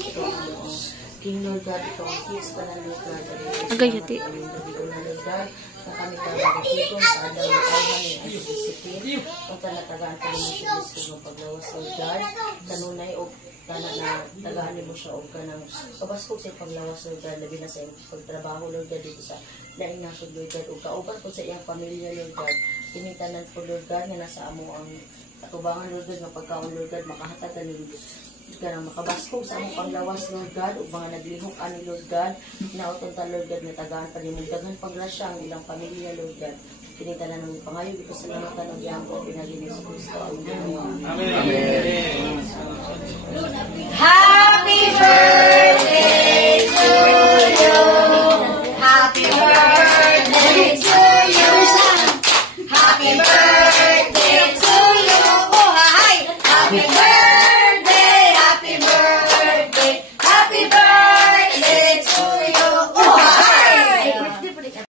ito ang King Lord God, ito ang peace pa ng Lord God. Agayati. Lord God, na kami kabagatigon sa adlaw ng alhan ng disiplin. Ang kanatagaan ka naman sa Diyos ng paglawas, Lord God. Kanunay o kana na tagaan mo siya o kanang kabaskog sa paglawas, Lord God. Labi na sa iyong pagtrabaho, Lord God, dito sa laing nasod, Lord God. O kauban po sa iyang pamilya, Lord God. Tinitanan po, Lord God, nga nasa amo ang katubangan, Lord God, ng pagkaon, Lord God, makahatag ka ka nang makabaskog sa among panglawas, Lord God, o mga naglihok ani, Lord God, nauton ta, Lord God, na tagaan pa din daghan paglasya ang ilang pamilya, Lord God. Pinitanan ng pangayo, ito sa lamatan ng iyang ko, pinagin sa Kristo. Amen. Amen.